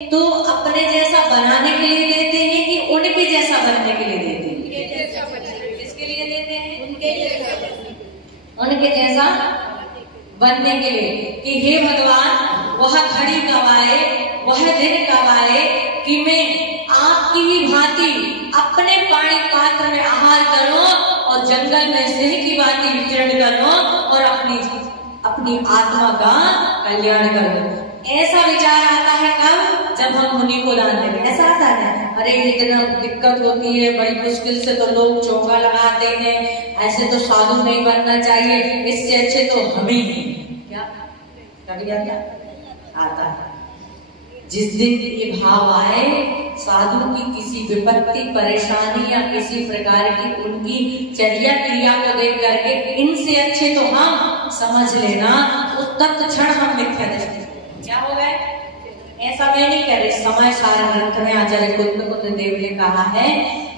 तो अपने जैसा बनाने के लिए देते हैं कि उनके जैसा बनने के लिए देते हैं? किसके लिए देते हैं? उनके जैसा बनने के लिए कि हे भगवान वह घड़ी कब आए, वह दिन कब आए कि मैं आपकी ही भांति अपने पानी पात्र में आहार करूं और जंगल में सिंह की भांति विचरण करूं और अपनी आत्मा का कल्याण करूं। ऐसा विचार आता है कब? जब हम मुनि को दान देंगे। ऐसा आता है, अरे इतना दिक्कत होती है, बड़ी मुश्किल से तो लोग चौका लगाते हैं, ऐसे तो साधु नहीं बनना चाहिए, इससे अच्छे तो हम ही हैं। क्या कभी आता है? जिस दिन ये भाव आए साधु की किसी विपत्ति परेशानी या किसी प्रकार की उनकी चर्या क्रिया को देख करके इनसे अच्छे तो हम समझ लेना, उस तत्क्षण हम मिथ्या दृष्टि क्या हो गए। ऐसा मैं नहीं कह रही, समय सार ग्रंथ में आचार्य कुंद देव ने कहा है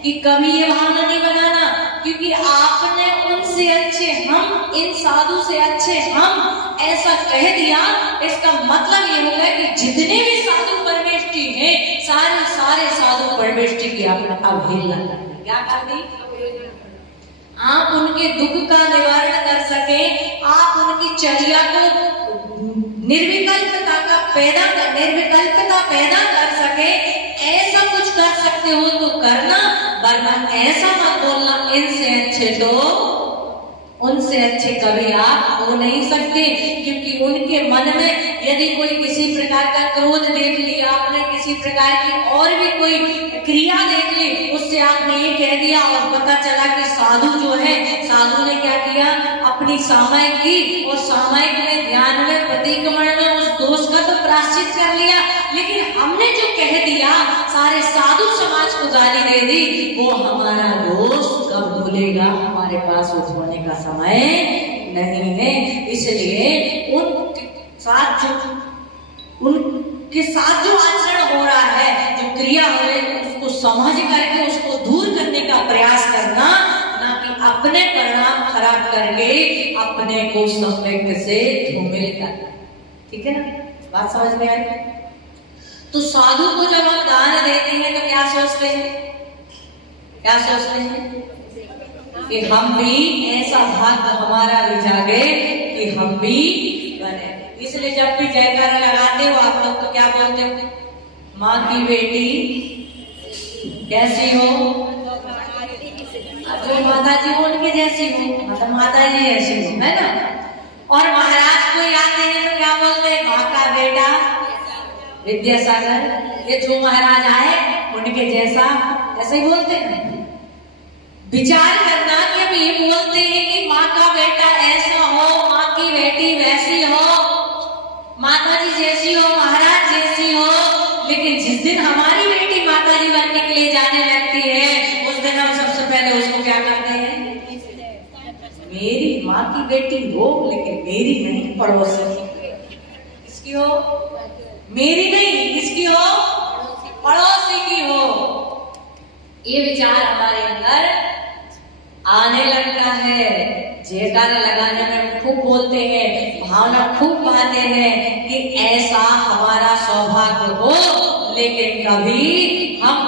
कि कभी ये भावना नहीं बनाना, क्योंकि आपने उनसे अच्छे हम, इन साधु से अच्छे हम ऐसा कह दिया, इसका मतलब ये हो गया कि जितने भी साधु परमेष्ठी हैं सारे साधु परमेष्ठी की आपने अवहेलना कर दी। क्या कर दी? आप उनके दुख का निवारण कर सके, आप उनकी चर्या को निर्विकल्पता पैदा कर सके, ऐसा कुछ कर सकते हो तो करना, वरना ऐसा मत बोलना उनसे अच्छे कभी आप हो नहीं सकते। क्योंकि उनके मन में यदि कोई किसी प्रकार का क्रोध देख लिया आपने, किसी प्रकार की और भी कोई क्रिया देख ली, उससे आपने ये कह दिया और पता चला कि साधु जो है, साधु ने क्या किया, अपनी सामयिक की और सामयिक में ध्यान में प्रतिक्रमण में उस दोष का तो प्रायश्चित कर लिया, लेकिन हमने जो कह दिया सारे साधु समाज को गाली दे दी, वो हमारा दोष कब धुलेगा? हमारे पास उठने का समय नहीं है। इसलिए उनके साथ जो आचरण हो रहा है, जो क्रिया हो रही है, उसको समझ करके उसको दूर करने का प्रयास करना, ना कि अपने परिणाम खराब करके अपने को सम्यक से धूमिल करना। ठीक है ना? बात समझ में आई? तो साधु को जब हम दान देते हैं तो क्या सोचते हैं? कि हम भी ऐसा भाग्य हमारा भी जागे कि हम भी बने। इसलिए जब भी जयकारा लगाते हो आप लोग तो क्या बोलते हो? माँ की बेटी कैसी हो? जो माता जी हो उनके जैसी हो, मतलब माता जी जैसी हो, है ना? और महाराज कोई आते हैं तो क्या बोलते हैं? माँ का बेटा विद्यासागर। ये जो महाराज आए उनके जैसा, ऐसा ही बोलते हैं। विचार करना कि अब ये बोलते हैं कि माँ का बेटा ऐसा हो, माँ की बेटी वैसी हो, माता जी जैसी हो, महाराज जैसी हो, लेकिन जिस दिन हमारी बेटी माता जी बनने के लिए जाने लगती है, उस दिन हम सबसे पहले उसको क्या करते हैं? मेरी माँ की बेटी हो, लेकिन मेरी नहीं, पड़ोसी किसकी हो? मेरी नहीं, किसकी हो? पड़ोसी की हो। ये विचार हमारे अंदर आने लगता है। जयकारा लगाने में खूब बोलते हैं, भावना खूब बहाते हैं कि ऐसा हमारा सौभाग्य हो, लेकिन कभी हम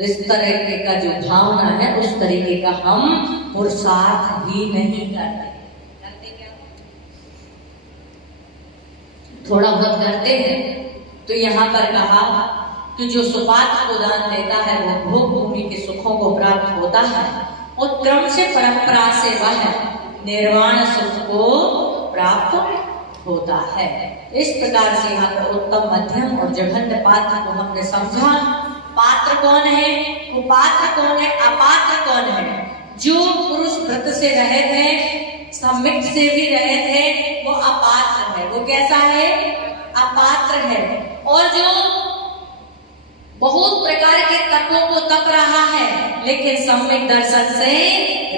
इस तरीके का जो भावना है उस तरीके का हम पुरुषार्थ ही नहीं करते। क्या थोड़ा बहुत करते हैं। तो यहाँ पर कहा कि जो सुपात्र को दान देता है वो भोग भूमि के सुखों को प्राप्त होता है और क्रम से परंपरा से वह निर्वाण सुख को प्राप्त होता है। इस प्रकार से यहाँ पर उत्तम, मध्यम और जघन्य पात्र को हमने समझा। पात्र कौन है, कुपात्र कौन है, अपात्र कौन है? जो पुरुष व्रत से रहित है, सम्यक से भी रहित है, वो अपात्र है। वो कैसा है? अपात्र है। और जो बहुत प्रकार के तत्वों को तप रहा है लेकिन सम्यक दर्शन से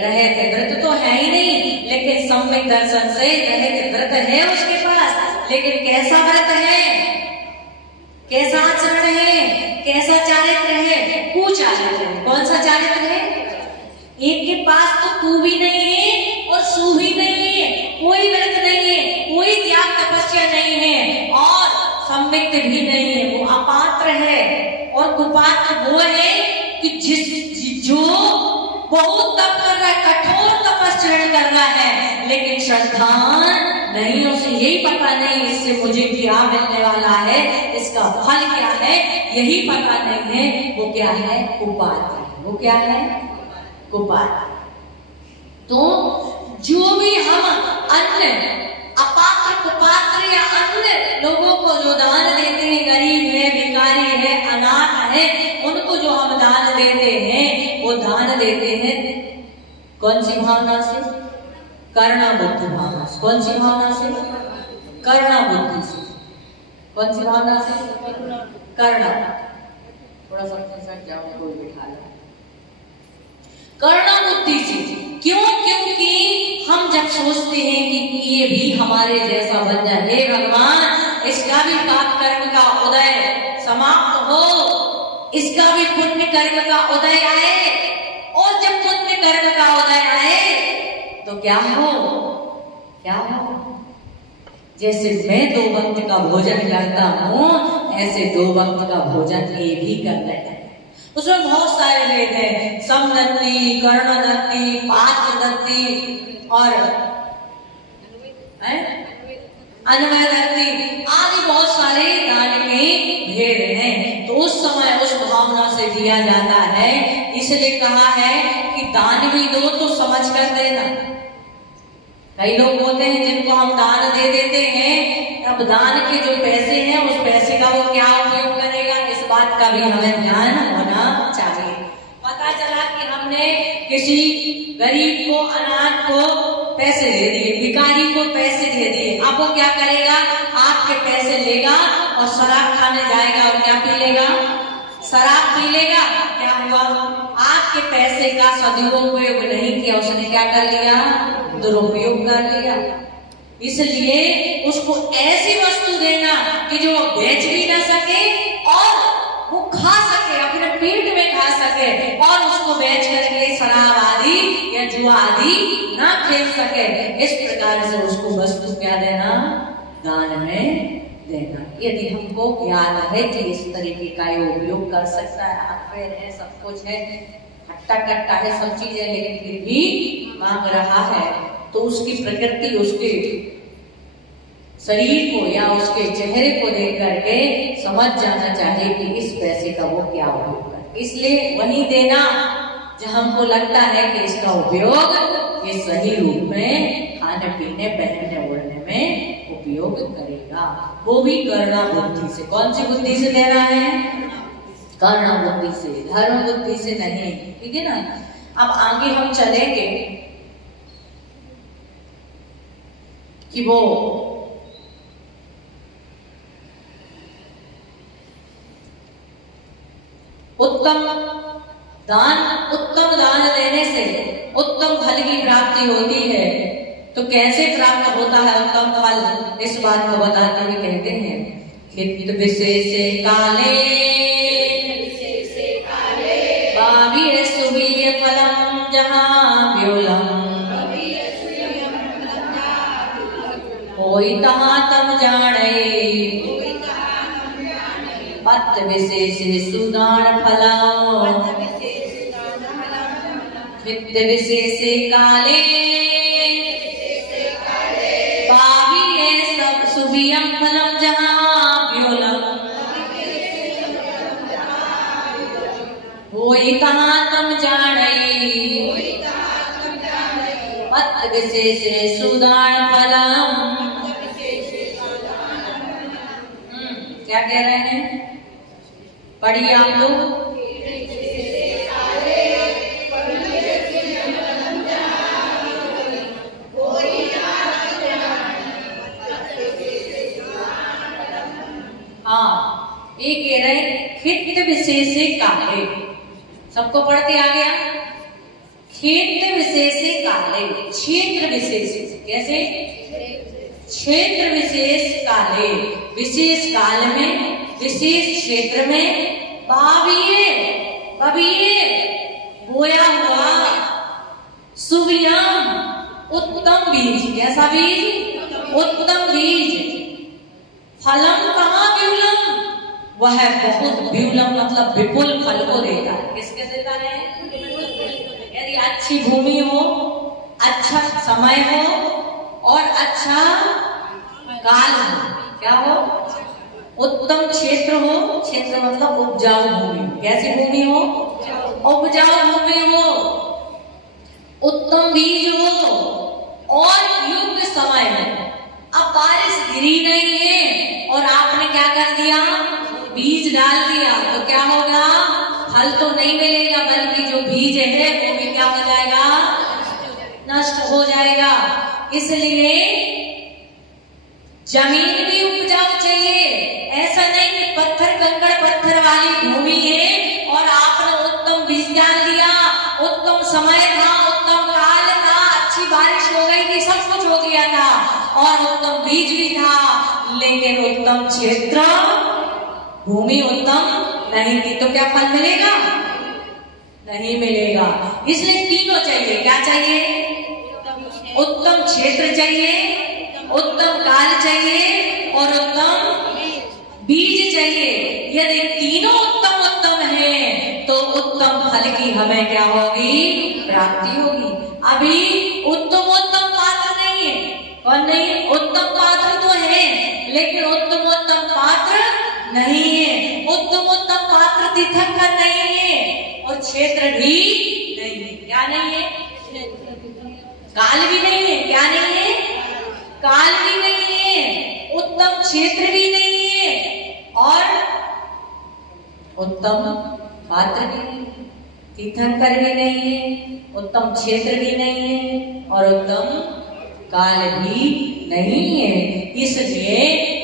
रहित है, व्रत तो है ही नहीं लेकिन सम्यक दर्शन से रहित व्रत है उसके पास, लेकिन कैसा व्रत है, कैसा आचरण है, कैसा चारित्र है? कुचारित्र है। कौन सा चारित्र है? एक के पास तो तू भी नहीं है और सू भी नहीं है, कोई व्रत नहीं है, कोई त्याग तपस्या नहीं है, और सम्मिक्त भी नहीं है, वो अपात्र है। और कुपात्र वो है कि जो बहुत तप कर रहा है, कठोर तपस्या कर रहा है, लेकिन श्रद्धा नहीं, उसे यही पता नहीं इससे मुझे क्या मिलने वाला है, इसका फल क्या है, यही पता नहीं है। वो क्या है? कुपात्र। वो क्या है? कुपात्र। तो जो भी हम अन्य अपात्र, कुपात्र या अन्य लोगों को जो दान देते हैं, गरीब है, भिखारी है, अनाथ है, उनको जो हम दान देते हैं, वो दान देते हैं कौन सी भावना से? करुणा बुद्धि भावना से। कौन सी भावना से? करुणा बुद्धि से। कौन सी भावना से? करुणा। थोड़ा सा जाओ, कोई बिठा लो। करुणा बुद्धि से। क्यों? क्योंकि हम जब सोचते हैं कि ये भी हमारे जैसा बन जाए, हे भगवान इसका भी पाप कर्म का उदय समाप्त हो, इसका भी पुण्य कर्म का उदय आए, और जब पुण्य कर्म का उदय आए तो क्या हो? क्या हो? जैसे मैं 2 वक्त का भोजन करता हूँ, ऐसे 2 वक्त का भोजन ये भी कर रहे हैं। उसमें बहुत सारे भेद हैं, समदत्ति, कर्णदत्ति, पात्रदत्ति और अन्वयदत्ति आदि बहुत सारे दान के भेद हैं। तो उस समय उस भावना से दिया जाता है, इसलिए कहा है कि दान भी दो तो समझ कर देना। कई लोग होते हैं जिनको हम दान दे देते हैं, अब दान के जो पैसे हैं उस पैसे का वो क्या उपयोग करेगा, इस बात का भी हमें ध्यान होना चाहिए। पता चला कि हमने किसी गरीब को, अनाथ को पैसे दे दिए, भिखारी को पैसे दे दिए, अब वो क्या करेगा? आपके पैसे लेगा और शराब खाने जाएगा और क्या पी लेगा? शराब पी लेगा। क्या हुआ? आपके पैसे का सदुपयोग नहीं किया, उसने क्या कर लिया? दुरुपयोग कर लिया। इसलिए उसको ऐसी वस्तु देना कि जो वो बेच भी ना सके और वो खा सके, अपने पेट में खा सके, और उसको बेच करके शराब आदि या जुआ आदि ना खेल सके। इस प्रकार से उसको वस्तु क्या देना? दान में देना। यदि हमको ज्ञान है कि इस तरीके का ये उपयोग कर सकता है, हाथ पैर है, सब कुछ है, हट्टा कट्टा है, सब चीजें, लेकिन फिर भी मांग रहा है, तो उसकी प्रकृति, उसके शरीर को या उसके चेहरे को देख करके समझ जाना चाहिए कि इस पैसे का वो क्या उपयोग है। इसलिए वही देना जब हमको लगता है कि इसका उपयोग ये सही रूप में खाने पीने, पहनने ओढ़ने में उपयोग करेगा, वो भी करुणा बुद्धि से। कौन सी बुद्धि से देना है? करुणा बुद्धि से, धर्म बुद्धि से नहीं। ठीक है ना? अब आगे हम चलेंगे कि वो उत्तम दान देने से उत्तम फल की प्राप्ति होती है। तो कैसे प्राप्त होता है उत्तम फल, इस बात को बताते हुए कहते हैं, हित विशेष काले बाबी सुबीय फलम जहाँ व्योलम होई तहाँ तम जाने, पत्र विशेष सुदान फलम हित विशेष काले बाबी सब सुबियम फलम जहाँ व्योलम होई तहाँ तम जाने, पत्र विशेष सुदान फलम। क्या कह रहे हैं? पढ़िए आप लोग। हाँ, ये कह रहे हित विशेष काले, सबको पढ़ते आ गया। क्षेत्र विशेष काले, क्षेत्र विशेष, कैसे? क्षेत्र विशेष काले, विशेष काल में, विशेष क्षेत्र में, बाबिये बोया हुआ, सुवियम उत्तम बीज। कैसा बीज? उत्तम बीज। फलम कहाँ विपुलम, वह बहुत विपुलम मतलब विपुल फल को देता है। किसके देता है? यदि अच्छी भूमि हो, अच्छा समय हो और अच्छा काल हो, क्या हो? उत्तम क्षेत्र हो, क्षेत्र मतलब उपजाऊ भूमि। कैसी भूमि हो? उपजाऊ भूमि हो, उत्तम बीज हो और युक्त समय हो। अब बारिश गिरी नहीं है और आपने क्या कर दिया? बीज डाल दिया, तो क्या होगा? फल तो नहीं मिलेगा, बल्कि जो बीज है वो भी क्या हो जाएगा? नष्ट हो जाएगा। इसलिए जमीन भी उपजाऊ चाहिए। ऐसा नहीं कि पत्थर कंकड़ पत्थर वाली भूमि है और आपने उत्तम बीज डाल दिया, उत्तम समय था, उत्तम काल था, अच्छी बारिश हो गई थी, सब कुछ हो गया था और उत्तम बीज भी था, लेकिन उत्तम क्षेत्र भूमि उत्तम नहीं थी, तो क्या फल मिलेगा? नहीं मिलेगा। इसलिए तीनों चाहिए। क्या चाहिए? उत्तम क्षेत्र चाहिए, उत्तम काल चाहिए और उत्तम बीज चाहिए। यदि तीनों उत्तम उत्तम है तो उत्तम फल की हमें क्या होगी? प्राप्ति होगी। अभी उत्तम उत्तम पात्र नहीं है और नहीं, उत्तम पात्र तो है लेकिन उत्तम उत्तम पात्र नहीं है। उत्तम उत्तम पात्र तीर्थंकर नहीं है और क्षेत्र भी नहीं है। क्या नहीं है? काल भी नहीं है। क्या नहीं है? काल भी नहीं है, उत्तम क्षेत्र भी नहीं है और उत्तम पात्र भी नहीं है, तीर्थंकर भी नहीं है, उत्तम क्षेत्र भी नहीं है और उत्तम काल भी नहीं है। इसलिए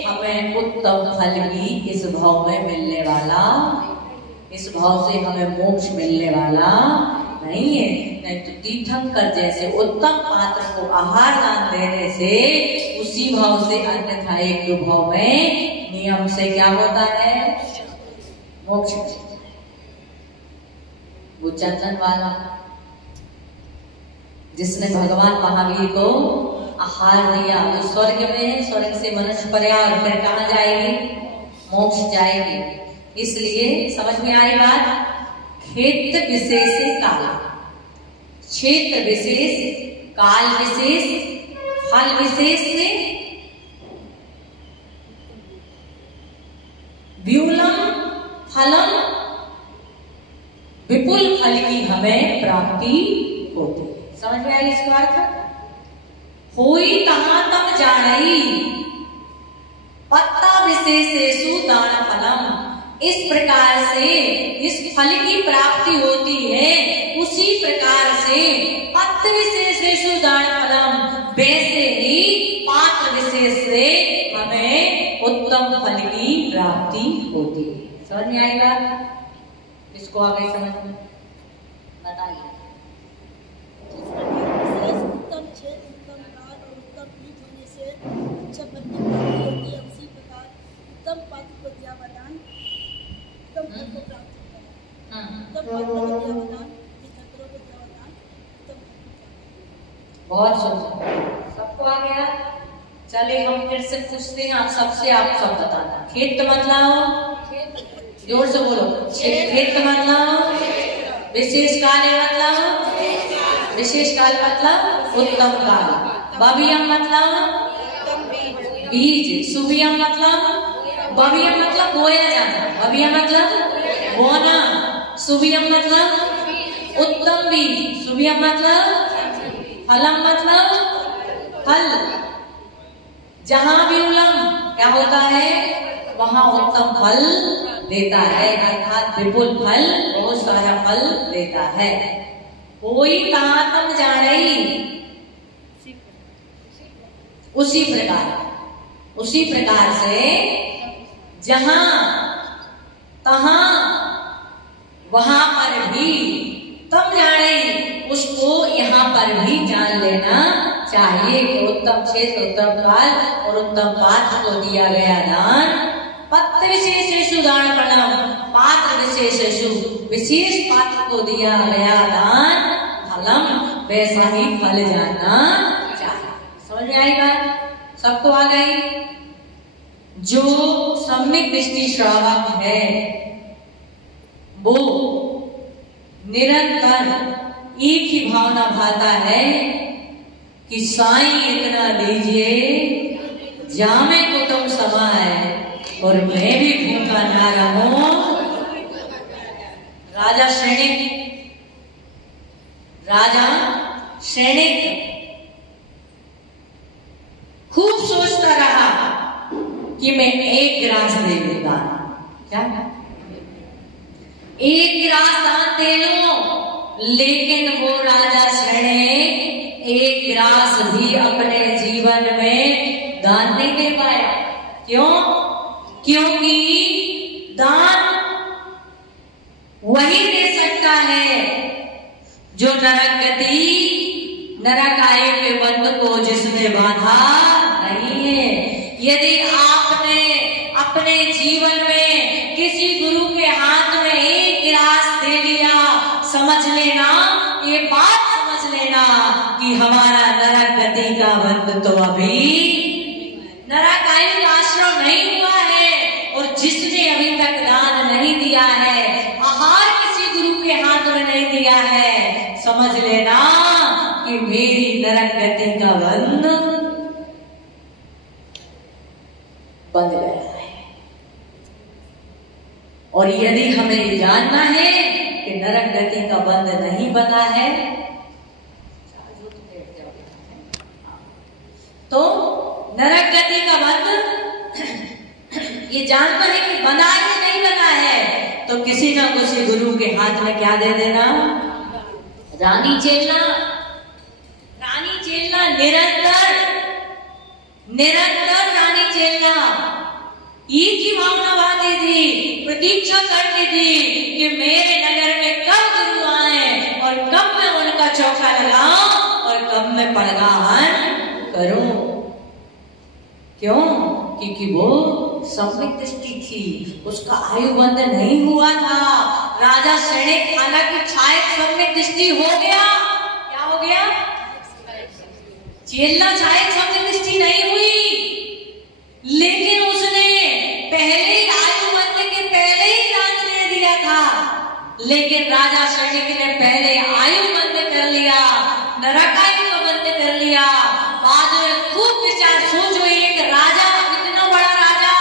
हमें उत्तम फल भी इस भाव में मिलने वाला, इस भाव से हमें मोक्ष मिलने वाला नहीं है। नहीं तो तीर्थंकर जैसे उत्तम पात्र को आहार दान देने से उसी भाव से अन्यथा एक भाव में नियम से क्या होता है? मोक्ष। वो चंदन वाला जिसने भगवान महावीर को आहार दिया, तो स्वर्ग में, स्वर्ग से मनुष्य पर्या और फिर कहाँ जाएगी? मोक्ष जाएगी। इसलिए समझ में आई बात? क्षेत्र विशेष काल, क्षेत्र विशेष, काल विशेष, फल विशेष से विपुलम फलम, विपुल फल की हमें प्राप्ति होती। समझ में आई इसका अर्थ? होई तहां तम जाई पत्ता विशेषेषु दान फलम। इस प्रकार से इस फल की प्राप्ति होती है, उसी प्रकार से पत्र विशेषेषु दान फलम, वैसे ही पात्र विशेष से हमें उत्तम फल की प्राप्ति होती है। समझ में आएगा? इसको आगे समझ में बताइए। उत्तम क्षेत्र, उत्तम काल और उत्तम बीज होने से अच्छा फल की प्राप्ति होती है। उसी प्रकार उत्तम पात्र को दिया वरदान उत्तम फल को प्राप्त होता है। उत्तम पात्र को दिया वरदान, तीर्थंकरों को दिया वरदान उत्तम फल की प्राप्ति। बहुत सुंदर, सबको आ गया। चले हम फिर से पूछते हैं आप सबसे, आप सब बताना। क्षेत्र मतलब, जोर से बोलो। क्षेत्र मतलब, विशेष काल मतलब, विशेष काल मतलब उत्तम काल। बबियम मतलब बीज, सुबियम मतलब, बबियम मतलब बोया जाना, बबियम मतलब बोना, सुबियम मतलब उत्तम बीज, सुबियम मतलब फलम मतलब फल। जहां भी उलम क्या होता है? वहां उत्तम फल देता है, अर्थात विपुल फल, बहुत सारा फल देता है। कोई कहां तम जाने, उसी प्रकार से जहां तहां वहां पर भी तम जाने, उसको यहाँ पर भी जान लेना चाहिए कि उत्तम क्षेत्र, उत्तम काल और उत्तम पात्र को दिया गया दान। पत्र विशेषेषु दान फलम, पात्र विशेषेषु, विशेष पात्र को दिया गया दान फलम, वैसा ही फल जानना चाहिए। समझ में आई बात? सबको आ गई? जो सम्यक दृष्टि श्रावक है वो निरंतर एक ही भावना भाता है कि साईं इतना लीजिए जामे कुटुंब समाए और मैं भी भूखा ना रहूं। राजा सैनिक खूब सोचता रहा कि मैं एक गिलास दे दूंगा, क्या एक गिलास दान दे लूं, लेकिन वो राजा सैनिक एक गिलास भी अपने जीवन में दान नहीं दे पाया। क्यों? क्योंकि दान वही दे सकता है जो नरक आयु के बंध को जिसमें बाधा नहीं है। यदि आपने अपने जीवन में किसी गुरु के हाथ में एक गिलास दे दिया, समझ लेना, ये बात समझ लेना कि हमारा नरक गति का बंध तो अभी नरक आयु का आश्रम नहीं हुआ है। और जिसने अभी तक दान नहीं दिया है, आहार किसी गुरु के हाथ में नहीं दिया है, समझ लेना कि मेरी नरक गति का बंध बंध गया है। और यदि हमें जानना है कि नरक गति का बंध नहीं बना है, तो नरक गति का बंध ये जानना है कि बना है नहीं बना है, तो किसी ना किसी गुरु के हाथ में क्या दे देना, रानी चेलना निरंतर रानी चेलना। एक ही भावना बांधी थी, प्रतीक्षा करती थी कि मेरे नगर में कब गुरु आए और कब मैं उनका चौका लगाऊं और कब मैं पड़गाहन करूं। क्यों? क्योंकि वो सम्यक दृष्टि थी, उसका आयु बंध नहीं हुआ था। राजा सैनिक हालांकि छाया सम्यक दृष्टि हो गया, क्या हो गया? चेलना छाया सम्यक दृष्टि नहीं हुई, लेकिन उसने पहले आयु बंध के पहले ही दान दे दिया था। लेकिन राजा सैनिक ने पहले आयु बंद कर लिया, नरक आयु का बंद कर लिया। बाद में खूब विचार सोचो, एक राजा, इतना बड़ा राजा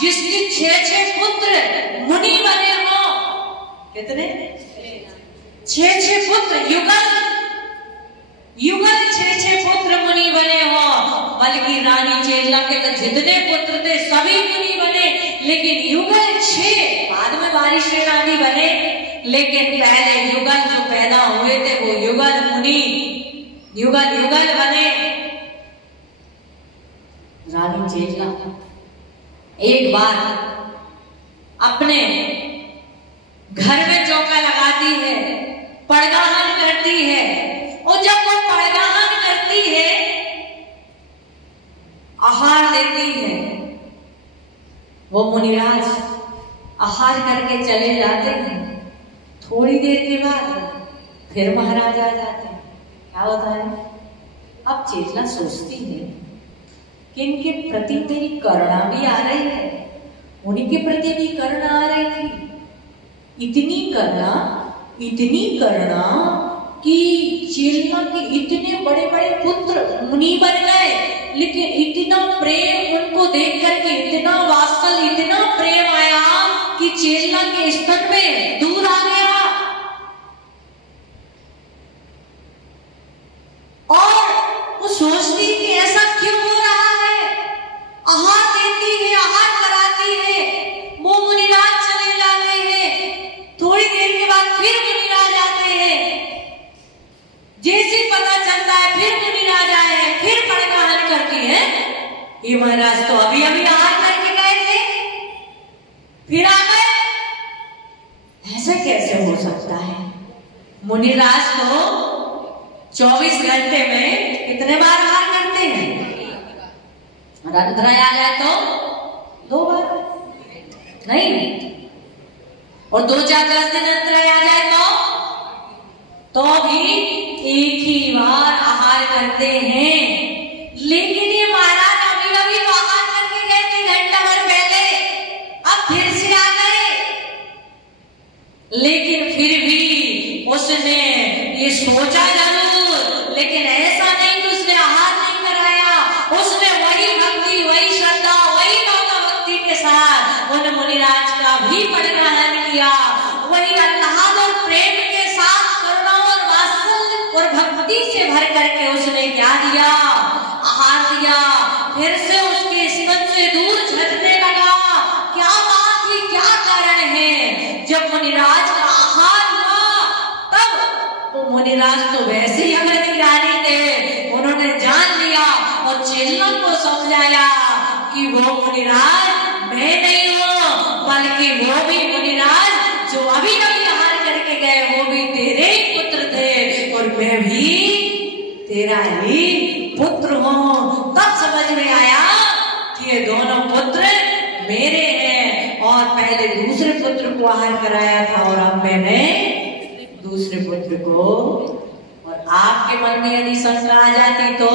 जिसके 6 पुत्र मुनि बने हो, कितने? 6 पुत्र, युगल 6 पुत्र मुनि बने हो। बल्कि रानी चेला के तो जितने पुत्र थे सभी मुनि बने, लेकिन युगल 6, बाद में बारिश में रानी बने, लेकिन पहले युगल जो पैदा हुए थे वो युगल मुनि, युगल बने। रानी चेला एक बार अपने घर में चौका लगाती है, पड़गाहन करती है, और जब वो पड़गाहन करती है, आहार देती है, वो मुनिराज आहार करके चले जाते हैं। थोड़ी देर के बाद फिर महाराज आ जाते हैं। क्या होता है? अब चेतना सोचती है कि इनके प्रति मेरी करुणा भी आ रही है, उन्हीं के प्रति भी करुणा आ रही थी। इतनी करुणा कि चेलना के इतने बड़े बड़े पुत्र मुनि बन गए, लेकिन इतना प्रेम उनको देख करके, इतना वात्सल्य, इतना प्रेम आया कि चेलना के स्तन में दूध आ गया। और वो सोचती कि ऐसा क्यों हो रहा है, आहार देती है, आहार कराती है, वो मुनिराज चले जाते हैं। थोड़ी देर के बाद फिर मुनिराज आते हैं। जैसे पता चलता है फिर मुनिराज आए हैं, फिर पड़गाहन करती है। ये महाराज तो अभी आहार करके गए थे, फिर आ गए, ऐसा कैसे हो सकता है? मुनिराज तो 24 घंटे में कितने बार आहार करते हैं? अंतराय आ जाए तो 2 बार नहीं, और 2-4-10 दिन अंतराय आ जाए तो भी एक ही बार आहार करते हैं। लेकिन ये महाराज अभी आहार करके गए थे, घंटा भर लेकिन फिर भी उसने ये सोचा जरूर, लेकिन ऐसा नहीं कि उसने आहार नहीं कराया। उसने वही भक्ति, वही श्रद्धा, वही भावना भक्ति के साथ उन मुनिराज का भी परिग्रहण किया। वही अल्लाह और प्रेम के साथ करुणा और वात्सल्य और भक्ति से भर करके उसने क्या दिया? आहार दिया। फिर से उसके स्तन से दूध झरने लगा। क्या बात है, क्या कारण है? जब मुनिराज का आहार हुआ तब वो मुनिराज तो वैसे ही अमृत ज्ञानी थे, उन्होंने जान लिया और चेलों को समझाया कि वो मुनिराज मैं नहीं हूँ, बल्कि वो भी मुनिराज जो अभी अभी आहार करके गए वो भी तेरे ही पुत्र थे और मैं भी तेरा ही पुत्र हूँ। तब समझ में आया कि ये दोनों पुत्र मेरे हैं और पहले दूसरे पुत्र को आहार कराया था और अब मैंने दूसरे पुत्र को। और आपके मन में यदि शंका आ जाती तो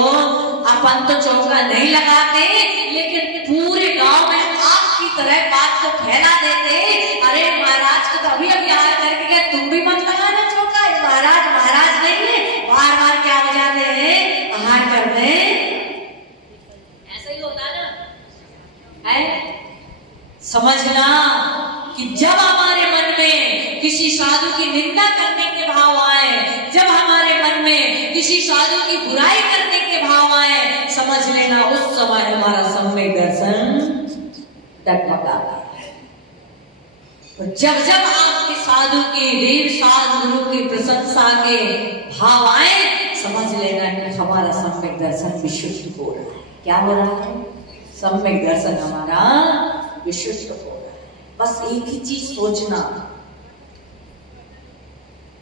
अपन तो चौका नहीं लगाते, लेकिन पूरे गांव में आपकी तरह बात को फैला देते। अरे महाराज को तो अभी अभी आहार करके गए, तुम भी मत लगाना चौका। महाराज महाराज नहीं है, बार बार क्या बजाते हैं आहार करने। ऐसा ही होता ना है। समझना कि जब हमारे मन में किसी साधु की निंदा करने के भाव आए, जब हमारे मन में किसी साधु की बुराई करने के भाव आए, समझ लेना उस समय हमारा सम्यक दर्शन डगमगाता है। तो जब जब आपके साधु की देव साधु गुरु की प्रशंसा के भाव आए, समझ लेना कि हमारा सम्यक दर्शन विशुद्ध हो रहा है। क्या हो रहा है? सम्यक दर्शन हमारा विशुद्ध हो रहा है। बस एक ही चीज सोचना,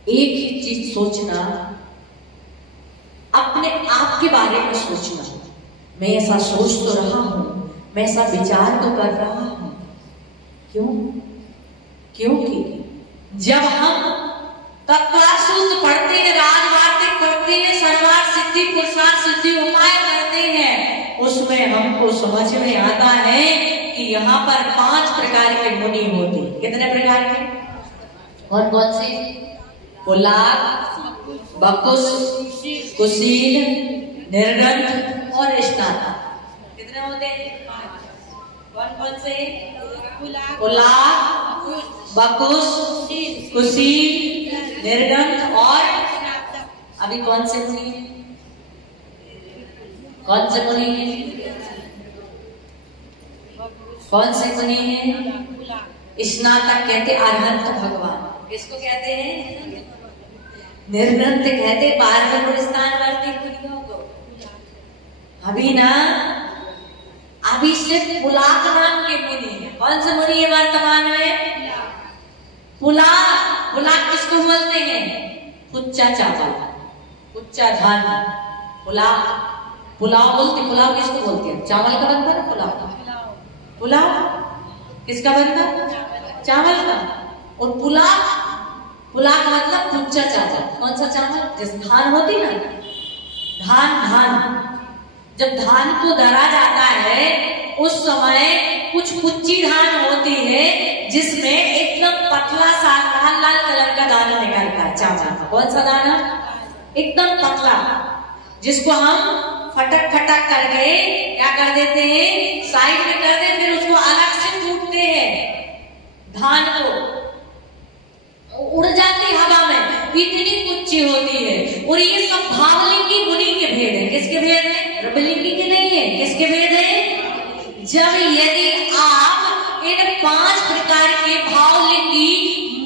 एक ही चीज सोचना, अपने आप के बारे में सोचना। मैं ऐसा सोच तो रहा हूं, मैं ऐसा विचार तो कर रहा हूं। क्यों? क्योंकि जब हम तत्वार सूत्र पढ़ते हैं, राजवार्तिक करते हैं, सर्वार सिद्धि पुरुषार्थ सिद्धि उपाय करते हैं, उसमें हमको समझ में आता है कि यहाँ पर 5 प्रकार के मुनि होते। कितने प्रकार के? और कौन से? पुलाक, बकुस, कुशील, निर्गंध और स्नातक। कितने होते हैं? कौन से? पुलाक, बकुस, कुशील, निर्गंध और अभी कौन से मुनि है? कौन से मुनि है? कौन से मुनि है? स्नातक कहते अरहंत भगवान। किसको कहते हैं? निर्गंध कहते 12 स्थानवर्ती मुनियों को। अभी ना, अभी सिर्फ पुलाक नाम के मुनि है। कौन से मुनि है वर्तमान में? पुलाक। पुलाक किसको बोलते हैं? कुच्चा चावल, कुच्चा धान। पुलाक, पुलाव बोलते। पुलाव किसको बोलते हैं? चावल का बनता है पुलाव। पुलाव किसका बनता? चावल का। और पुलाक, पुलाक मतलब कुच्चा चावल। कौन सा चावल? जिस धान होती ना, धान। जब धान को दरा जाता है उस समय कुछ कुच्ची धान होती है जिसमें एकदम पतला सा लाल कलर का दाना निकलता है चावल का। कौन सा दाना? एकदम पतला, जिसको हम फटक करके क्या कर देते हैं? साइड में कर देते, फिर उसको अलग से कूटते हैं। धान को उड़ जाती हवा में, इतनी कुच्ची होती है। और ये सब भावलिंगी मुनि के भेद है। किसके भेद है? रबलिंगी के नहीं है। किसके भेद है? जब यदि आप इन 5 प्रकार के भावलिंगी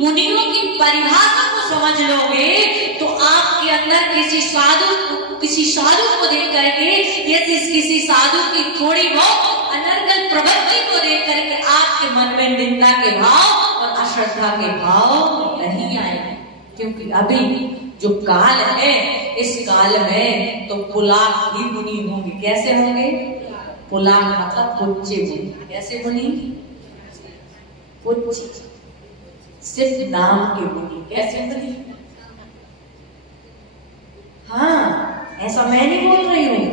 मुनियों की परिभाषा को समझ लोगे तो आपके अंदर किसी साधु को देख करके, यदि किसी साधु की थोड़ी बहुत अनर्गल प्रवृत्ति को देख करके आपके मन में निंदा के भाव और अश्रद्धा के भाव नहीं आएंगे। क्योंकि अभी जो काल है, इस काल में तो पुलाक ही मुनि होंगे। कैसे होंगे? पुलाक मतलब कुच्चे मुनि। कैसे मुनि? कुच्चे, सिर्फ नाम के मुनि। कैसे मुनि? हाँ, ऐसा मैं नहीं बोल रही हूँ,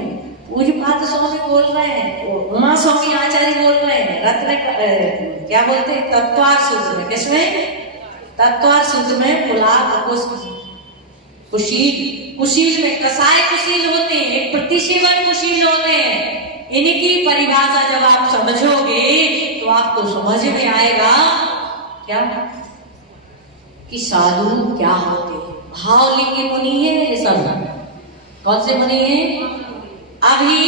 पूज्यपाद स्वामी बोल रहे हैं, उमा स्वामी आचार्य बोल रहे हैं। रत्न क्या बोलते हैं? तत्वार सूत्र में। किसमें? तत्वार सूत्र में पुलाव कुशील, कुशील में कसाय कुशील होते हैं, एक प्रतिसेवन कुशील होते हैं। इनकी परिभाषा जब आप समझोगे तो आपको समझ में आएगा क्या कि साधु क्या होते हैं। भाव लिखी मुनि है ये सब। कौन से मुनि है? अभी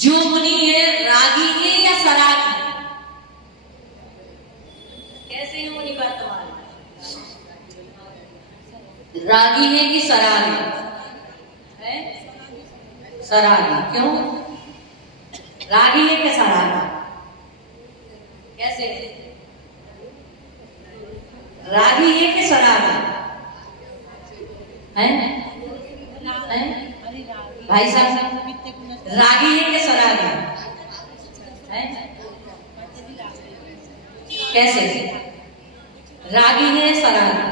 जो मुनि है रागी है या सरागी? कैसे है मुनि वर्तमान? रागी है कि सरागी है? सरागी। क्यों? रागी है क्या सरागी? कैसे? रागी है कि सरागी है? भाई साहब रागी है कि सरागी है? कैसे? रागी है सरागी?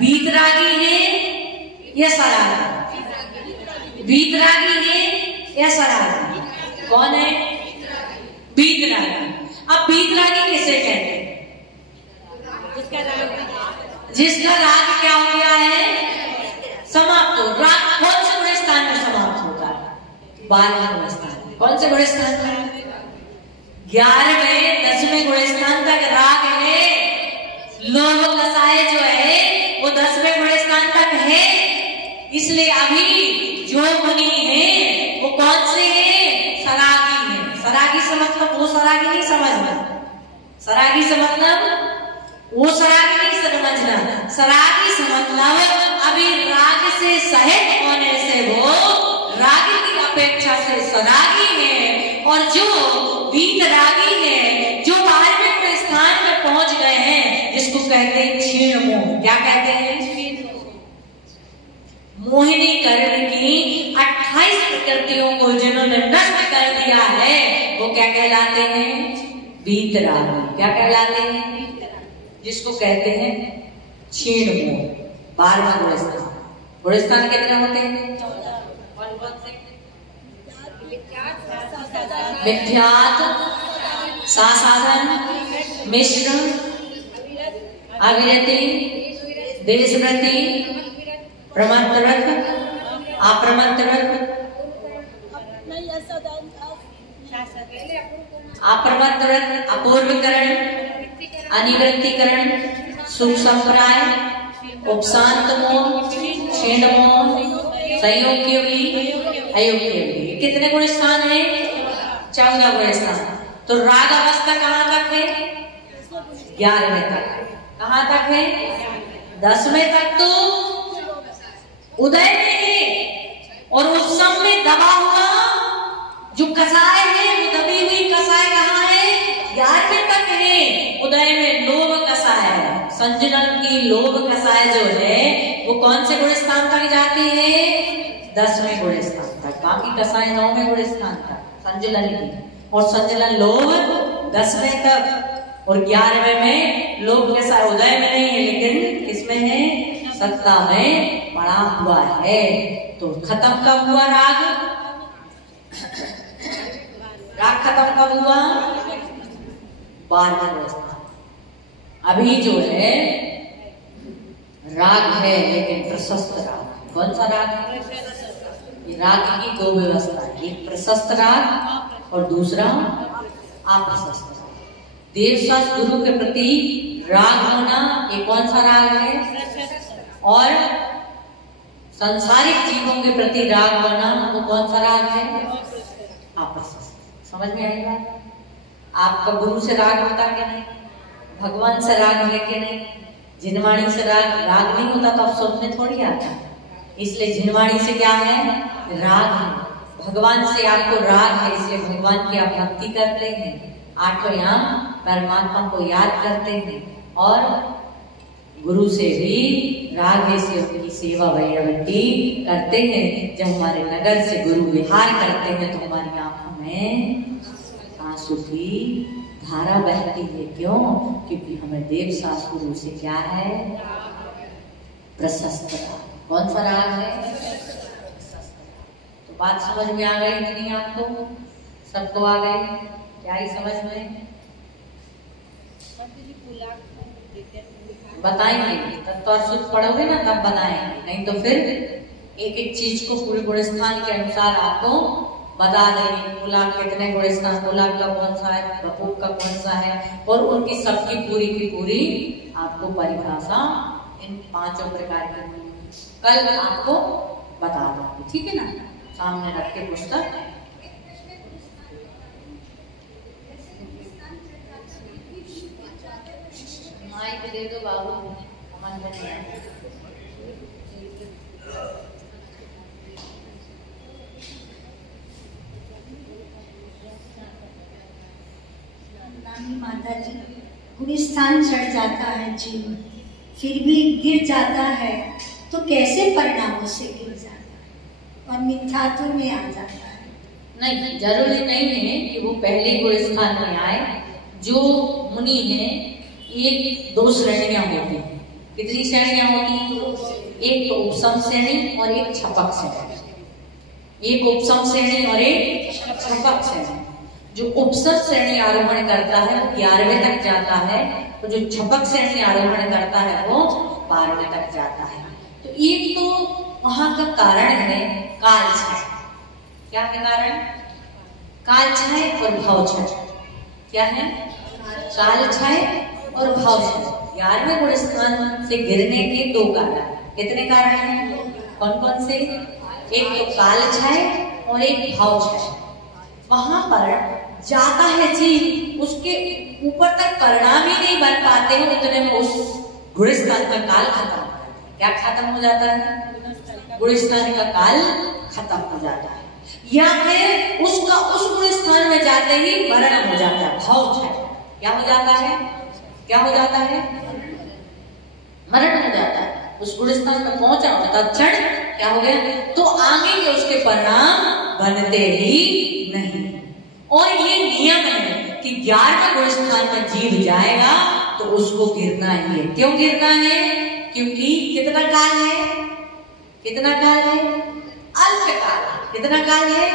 बीत रागी है या सरागी? बीत रागी है या सरागी? कौन है? बीत रागी। अब बीत रागी किसे कहते हैं? जिसका राग क्या हो गया है? समाप्त हो। राग कौन से गुण स्थान में समाप्त होता है? 12वें गुण स्थान में। कौन से गुण स्थान में? 11वें 10वें गुण स्थान तक राग है। लोभ कसाय जो है वो 10वें गुण स्थान तक है। इसलिए अभी जो मुनि है वो कौन से है? सरागी है। सरागी से मतलब वो सरागी नहीं समझना। सरागी से मतलब वो सरागी नहीं समझना। सरागी से मतलब अभी राग से सहित होने से वो राग की अपेक्षा से सरागी है। और जो बीत रागी है, जो 12वें स्थान में पहुंच गए हैं, जिसको कहते हैं क्षीण मोह। क्या कहते हैं? मोहिनी करण की 28 प्रकृतियों को जिन्होंने नष्ट कर दिया है वो क्या कहलाते हैं? बीत रागी। क्या कहलाते हैं? जिसको कहते हैं क्षीण मोह। 12वां गुण स्थान। गुण स्थान कितने होते हैं? कौन से? मिथ्यात्, सासाधन, मिश्र, अविरति, देशव्रति, प्रमत्तव्रत, अप्रमत्तव्रत, अप्रमत्तव्रत, अपूर्वकरण, अनिवृत्तिकरण, सुख संप्राय, उपशांत मोह, क्षीण मोह, संयोग्योगी, अयोग्योगी। कितने गुण स्थान है? 14 गुण स्थान। तो राग अवस्था कहां तक है? 11वें तक। कहां तक है? 10वें तक तो उदय में है। और उस सब में दबा हुआ जो कसाय है, वो दबी हुई कसाय कहां है? 11वें तक है। उदय में लोभ कसाय है। संजनन की लोभ कसाय जो है वो कौन से गुण स्थान तक जाती है? 10वें गुण स्थान तक। बाकी कसाय 9वें गुण स्थान तक संजनन की। और संजनन लोभ 10वें तक। और 11वें में लोभ कसाय उदय में नहीं है, लेकिन किसमें है? सत्ता में पड़ा हुआ है। तो खत्म कब हुआ राग? राग खत्म कब हुआ? 12वें गुण स्थान। अभी जो है राग है, लेकिन प्रशस्त राग। कौन सा राग है? राग की 2 व्यवस्था है। एक प्रशस्त राग और दूसरा अप्रशस्त राग। देवशास्त्र गुरु के प्रति राग होना ये कौन सा राग है? और सांसारिक जीवों के प्रति राग होना वो कौन सा राग है? अप्रशस्त। समझ में आई बात? आपका गुरु से राग होता क्या नहीं? भगवान से राग है कि नहीं? जिनवाणी से राग नहीं होता तो आप सुनने थोड़ी आता। इसलिए जिनवाणी से क्या है? राग है। भगवान से आपको राग है, इसलिए भगवान की आप भक्ति करते हैं। 8 याम परमात्मा को याद करते हैं। और गुरु से भी राग है, इसलिए उनकी सेवा वैरावटी करते हैं। जब हमारे नगर से गुरु विहार करते हैं तो हमारी आंखों में आंसू की धारा बहती है। क्यों? क्योंकि हमें देव शास्त्र गुरु से क्या है? प्रशस्त राग। कौन सा राग है? तो बात समझ में आ गई कि नहीं? आपको सबको आ गई? क्या ही समझ में? बताएंगे तब तो अशुद्ध पढ़ोगे ना, तब बताएंगे, नहीं तो फिर एक एक चीज को पूरे गुणस्थान के अनुसार आपको बता देंगे। पुलाव कितने गुणस्थान, पुलाव का कौन सा है, बपूक का कौन सा है, और उनकी सबकी पूरी की पूरी आपको परिभाषा इन 5 प्रकार की कल आपको बता दूंगी, ठीक है ना। सामने रख के पुस्तक माइक दे दो बाबू, माता जी, गुलिस्तान चढ़ जाता है जीव, फिर भी गिर जाता है, तो कैसे परिणामों से गिर जाता है और मिथ्यात्व में आ जाता है? नहीं, जरूरी नहीं है कि वो पहले गुलिस्तान में आए। जो मुनि है, एक 2 श्रेणियां होती हैं। कितनी श्रेणियां होती हैं? एक तो उपसम श्रेणी और एक छपक श्रेणी। एक उपसम श्रेणी और एक छपक श्रेणी। जो उपसम श्रेणी आरोहण करता है वो 11वें तक जाता है, और जो छपक श्रेणी आरोहण करता है वो 12वें तक जाता है। तो एक तो वहां का कारण है काल छाय। क्या है कारण? काल छाय और भाव छाय। क्या है? काल छाय और भाव छाय। 11वें गुणस्थान से गिरने के 2 कारण। कितने कारण हैं? कौन कौन से? एक तो काल छाय और एक भाव छाय। वहां पर जाता है जीव, उसके ऊपर तक परिणाम ही नहीं बन पाते हैं, उतने में उस गुणस्थान का काल खत्म हो जाता है। क्या खत्म हो जाता है? गुणस्थान का काल खत्म हो जाता है, या फिर उसका उस गुणस्थान में जाते ही मरण हो जाता है। भाव छाय क्या हो जाता है? क्या हो जाता है? मरण हो जाता है। उस गुणस्थान में पहुंचा तत्क्षण क्या हो गया? तो आगे के उसके परिणाम बनते ही नहीं। और ये नियम है कि 11वें गुणस्थान में जीव जाएगा तो उसको गिरना ही है। क्यों गिरना है? क्योंकि कितना काल है? कितना काल है? अल्पकाल। कितना काल है?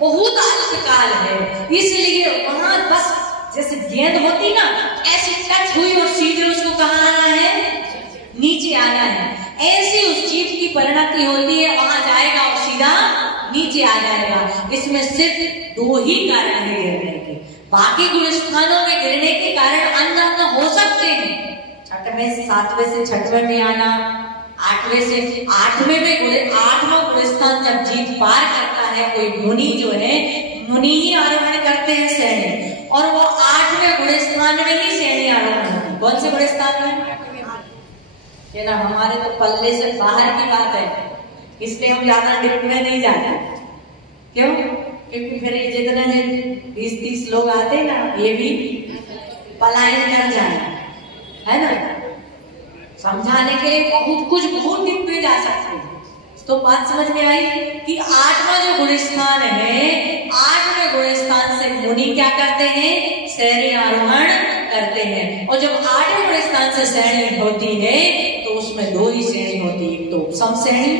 बहुत अल्पकाल है। इसलिए वहां बस जैसे गेंद होती ना, ऐसे टच हुई और सीधे उसको कहाँ आना है? नीचे आना है। ऐसी उस जीव की परिणति होती है, वहां जाएगा और सीधा नीचे आ जाएगा। इसमें सिर्फ 2 ही कारण है गिरने के। बाकी गुणस्थानों में गिरने के कारण अन्य हो सकते हैं। 6वें 7वें से 6वें में आना, 8वें से 8वें में 8वां गुणस्थान जब जीव पार करता है, कोई मुनि जो है, मुनि ही आरोहण करते हैं श्रेणी, और वो 8वें गुणस्थान में ही श्रेणी आरोहण। कौन से गुणस्थान में? ये ना हमारे तो पल्ले से बाहर की बात है, इसलिए हम ज्यादा डिप में नहीं जाते। क्यों? क्योंकि फिर ये जितने 20-30 लोग आते ना, ये भी पलायन कर जाए, है ना। समझाने के लिए बहुत डिप में जा सकते हैं। तो बात समझ में आई कि 8वां जो गुणस्थान है, 8वें गुणस्थान से मुनि क्या करते हैं? श्रेणी आरोहण करते हैं। और जब 8वें गुणस्थान से श्रेणी होती है तो उसमें 2 ही श्रेणी होती है। एक तो उपसम श्रेणी,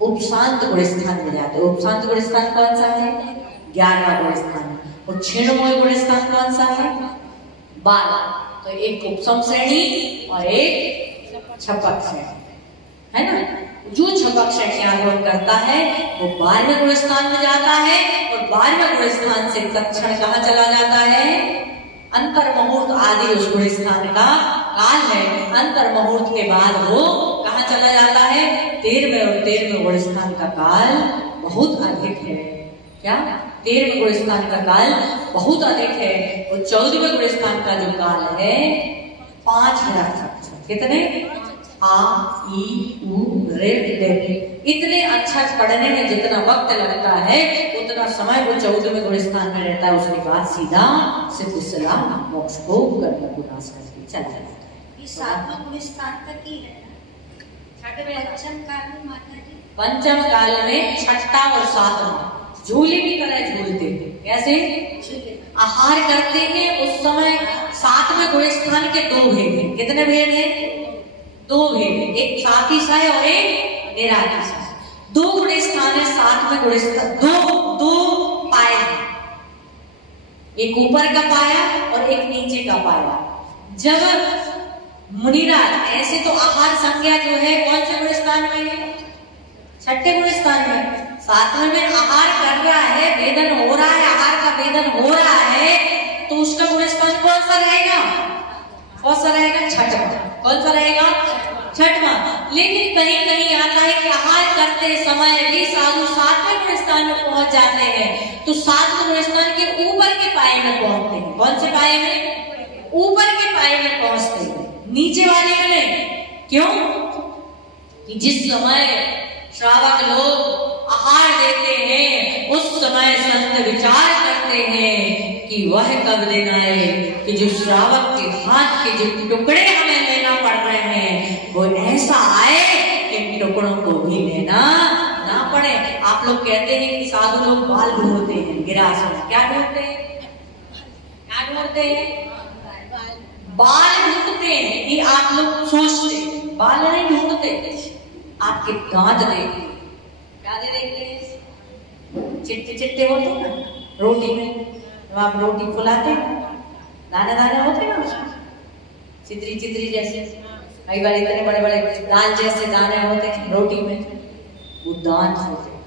उपशांत गुणस्थान में जाते हैं। उपशांत गुणस्थान कौन सा है? 11वां गुणस्थान। और क्षीणमय गुणस्थान कौन सा है? 12। तो एक उपसम श्रेणी और एक छपक श्रेणी, है ना। जो छपक श्रेणी आरोहण करता है वो 12वें गुणस्थान में जाता है, और 12वें गुणस्थान से तत्क्षण कहाँ चला जाता है? अंतर मुहूर्त आदि उस गुणस्थान का काल है। अंतर मुहूर्त के बाद वो कहाँ चला जाता है? 13वें और 13वें गुणस्थान का काल बहुत अधिक है। क्या? 13वें गुणस्थान का काल बहुत अधिक है। और 14वें गुणस्थान का जो काल है 5 अक्षर। कितने? आ, ई, उ, रे, रे। इतने अक्षर पढ़ने में जितना वक्त लगता है उतना समय वो 14वें गुणस्थान में रहता है। उसके बाद सीधा सिद्ध सलाह मोक्ष को कर्म को नाश करके चला जाता है। 7वां गुणस्थान तक ही है। पंचम काल में माता जी, पंचम काल में 6ठा और 7वां झूले की तरह झूलते हैं। कैसे? आहार करते हैं। उस समय 7वें गुणस्थान के 2 भेद हैं। कितने भेद हैं? 2 भेद, एक सातिशाय और एक निरातिशाय। 2 गुणस्थान है 7वें गुणस्थान, 2 पाए हैं। एक ऊपर का पाया और एक नीचे का पाया। जब मुनिराज ऐसे तो आहार संज्ञा जो है कौन से गुण स्थान में है? छठे गुण स्थान में। सातवें में आहार कर रहा है, वेदन हो रहा है, आहार का वेदन हो रहा है, तो उसका गुण स्थान कौन सा रहेगा? कौन सा रहेगा? छठवां। कौन सा रहेगा? छठवां। लेकिन कहीं कहीं आता है कि आहार करते समय भी साधु सातवें गुण स्थान में पहुंच जाते हैं, तो सातवें गुण स्थान के ऊपर के पाए में पहुंचते हैं। कौन से पाए में? ऊपर के पाए में पहुंचते हैं, नीचे वाले में नहीं। क्यों? कि जिस समय श्रावक लोग आहार देते हैं उस समय संत विचार करते हैं कि वह कब दिन आए कि जो श्रावक के हाथ के जो टुकड़े हमें लेना पड़ रहे हैं वो ऐसा आए कि इन टुकड़ों को भी लेना ना पड़े। आप लोग कहते हैं कि साधु लोग बाल ढूंढते हैं, गिरास में क्या ढूंढते हैं? क्या ढूंढते हैं? बाल ढूंढते हैं। कि आप लोग सोचते बाल नहीं ढूंढते, आपके दांत देखते। क्या देखते हैं? चिट्टे चिट्टे होते हैं ना रोटी में, जब आप रोटी फुलाते हैं दाने दाने होते हैं ना उसमें, चितरी चितरी जैसे, कई बार इतने बड़े बड़े दाल जैसे दाने होते हैं रोटी में, वो दांत होते हैं।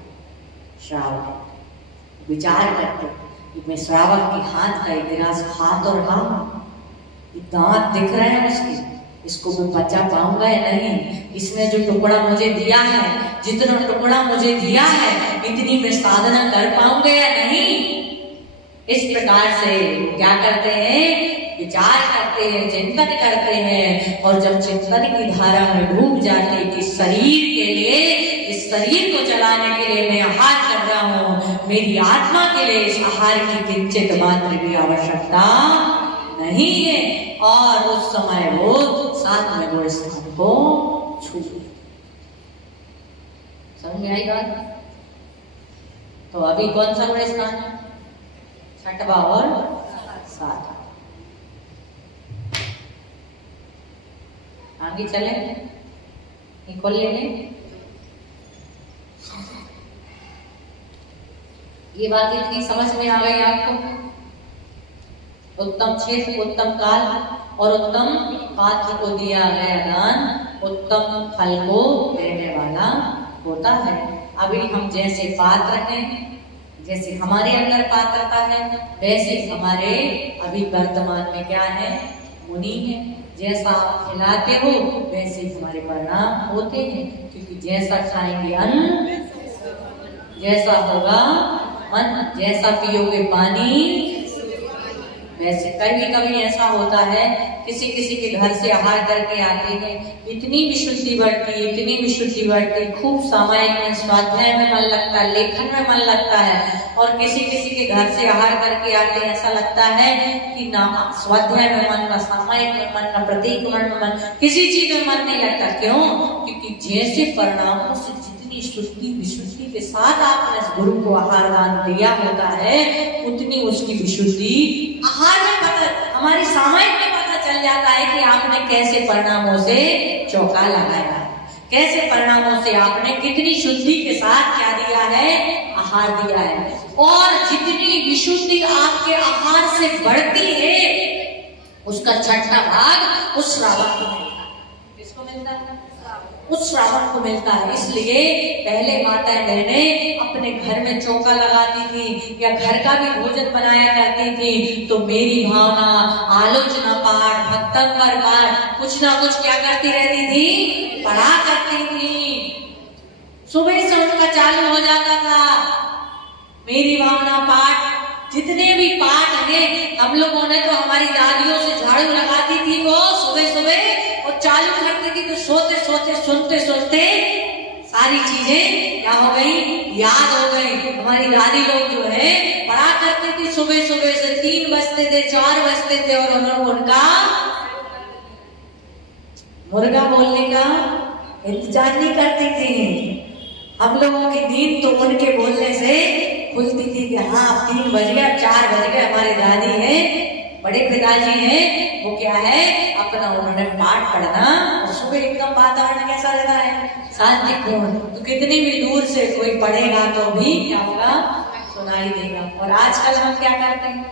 श्रावक विचार करते कि मैं श्रावक के हाथ का एक गिलास हाथ और हाथ, दांत दिख रहे हैं उसके, इसको मैं बचा पाऊंगा या नहीं? इसने जो टुकड़ा मुझे दिया है, जितना टुकड़ा मुझे दिया है, इतनी मैं साधना कर पाऊंगा या नहीं? इस प्रकार से क्या करते हैं? विचार करते हैं, चिंतन करते हैं। और जब चिंतन की धारा में डूब जाते कि शरीर के लिए, इस शरीर को चलाने के लिए मैं आहार कर रहा हूँ, मेरी आत्मा के लिए इस आहार की किंचित मात्र की आवश्यकता नहीं है, और उस समय वो सातवें गुण स्थान को छू। समझ में आई बात? तो अभी कौन सा गुण स्थान? छठवां और सातवां। आगे चले, खोल लेंगे। ये बात इतनी समझ में आ गई आपको? उत्तम क्षेत्र, उत्तम काल और उत्तम पात्र को दिया गया दान उत्तम फल को देने वाला होता है। अभी हम जैसे पात्र हैं, जैसे हमारे अंदर पात्रता है, वैसे हमारे अभी वर्तमान में क्या है? मुनि है। जैसा आप खिलाते हो वैसे हमारे परिणाम होते हैं, क्योंकि जैसा खाएंगे अन्न जैसा होगा मन, जैसा पियोगे पानी वैसे। कभी कभी ऐसा होता है किसी किसी के घर से आहार करके आते हैं, इतनी विशुद्धि बढ़ती, इतनी विशुद्धि बढ़ती, खूब सामायिक में स्वाध्याय में मन लगता है, लेखन में मन लगता है। और किसी किसी के घर से आहार करके आते हैं, ऐसा लगता है कि ना स्वाध्याय में मन, ना सामायिक में मन, ना प्रतीक में मन, किसी चीज में मन नहीं लगता। क्यों? क्योंकि जैसे परिणामों से जितनी शुद्धि विशुद्धि के साथ आपने इस गुरु को आहार दान दिया होता है, उतनी उसकी विशुद्धि आहार में पता, हमारी सामायिक में पता चल जाता है कि आपने कैसे परिणामों से चौका लगाया है, कैसे परिणामों से आपने कितनी शुद्धि के साथ क्या दिया है? आहार दिया है। और जितनी विशुद्धि आपके आहार से बढ़ती है उसका छठा भाग उस श्रावक को मिलता है। किसको मिलता है? उस श्रावक को मिलता है। इसलिए पहले माता बहनें अपने घर में चौका लगाती थी या घर का भी भोजन बनाया करती थी, तो मेरी भावना, आलोचना पाठ, भक्तंबर पाठ, कुछ ना कुछ क्या करती रहती थी? पढ़ा करती थी। सुबह से उनका चालू हो जाता था मेरी भावना पाठ। जितने भी पाठ हैं, हम लोगों ने तो हमारी दादियों से झाड़ू लगाती थी वो सुबह सुबह और चालू करती थी, तो सोते सोते सुनते सुनते सारी चीजें क्या हो गई? याद हो गई। हमारी दादी लोग जो है पढ़ा करती थी सुबह सुबह से, 3 बजते थे, 4 बजते थे, और उन्होंने उनका मुर्गा बोलने का इंतजार नहीं करती थी। हम लोगों की नींद तो उनके बोलने से खुलती थी कि हाँ 3 बज गया, 4 बज गए। हमारी दादी है, बड़े पिताजी हैं, वो क्या है अपना उन्होंने पाठ पढ़ना, और सुबह एकदम वातावरण कैसा रहता है? शांतिपूर्ण। तो कितनी भी दूर से कोई पढ़ेगा तो भी क्या होगा? सुनाई देगा। और आजकल हम क्या करते हैं?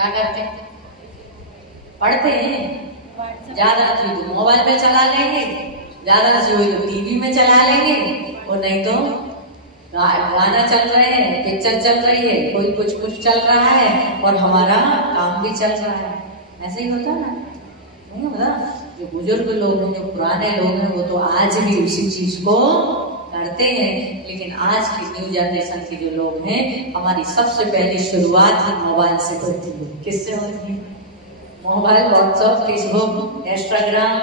क्या करते हैं? पढ़ते हैं। ज्यादा अच्छी तो मोबाइल में चला लेंगे, ज्यादा अच्छी हुई तो टीवी में चला लेंगे, और नहीं तो गाना चल रहे हैं, पिक्चर चल रही है, कोई कुछ चल रहा है और हमारा काम भी चल रहा है। ऐसे ही होता ना, नहीं होता? जो बुजुर्ग लोग हैं, जो पुराने लोग हैं, वो तो आज भी उसी चीज को करते हैं। लेकिन आज की न्यू जनरेशन के जो लोग हैं, हमारी सबसे पहली शुरुआत ही मोबाइल से होती है। किससे होती है? Mobile, WhatsApp, Facebook, Instagram,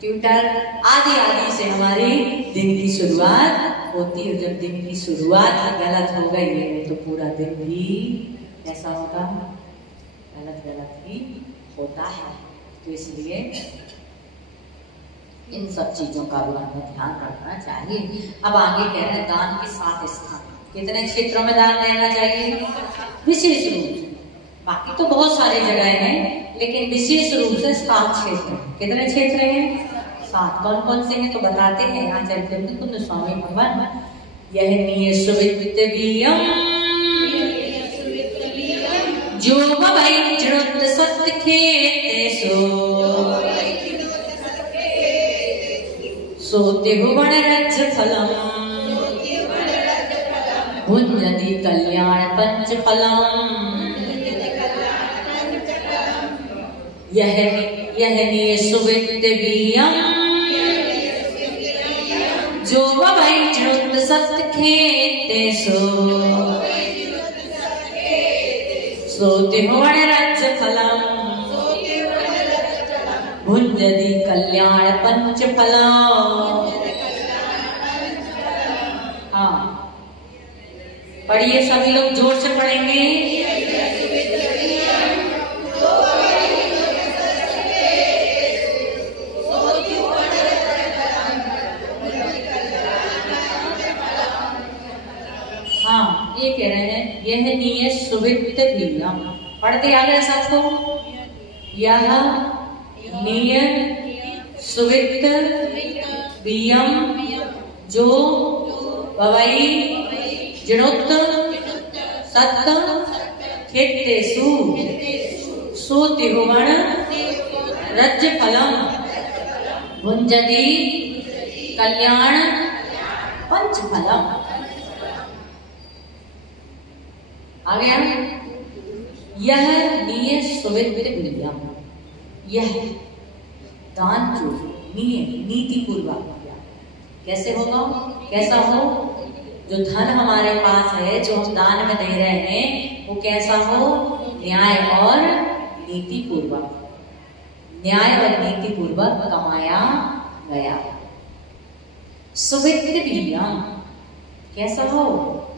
Twitter आदि से हमारी दिन की शुरुआत होती है। जब दिन की शुरुआत ही गलत हो गई है तो पूरा दिन भी ऐसा होगा, गलत ही होता है। तो इसलिए इन सब चीजों का भी हमें ध्यान रखना चाहिए। अब आगे कह रहे हैं दान के 7 स्थान। कितने क्षेत्रों में दान देना चाहिए? विशेष रूप से, बाकी तो बहुत सारे जगह हैं, लेकिन विशेष रूप से 7 क्षेत्र। कितने क्षेत्र हैं? 7। कौन कौन से हैं तो बताते हैं। यहाँ चलते कुंद स्वामी भगवान, यह नियम जो वै जृत सत्य खेते सोते हुवन रज फलम भुंजति कल्याण पंच फलम। यह निय सुविद्यम जो वै जृत सत्य खेते सोते हुवन रज फलम भुंजति कल्याण पंच फलम। हाँ, पढ़िए सभी लोग, जोर से पढ़ेंगे। हाँ, ये कह रहे हैं यह निय सुवित्त बीयम। पढ़ते आ गए सबको? यह निय सुवित्त बीयम जो वै जृत सत्य खेतेषु सुतिहुवन रज फलम भुंजति कल्याण पंच फलम। आ गया? यह निय सुवित्त बीयम, यह दान जो नीति पूर्वक कैसे होगा? कैसा हो? जो धन हमारे पास है, जो हम दान में दे रहे हैं, वो कैसा हो? न्याय और नीति पूर्वक, न्याय और नीति पूर्वक कमाया गया। सुवित्त बीयम कैसा हो?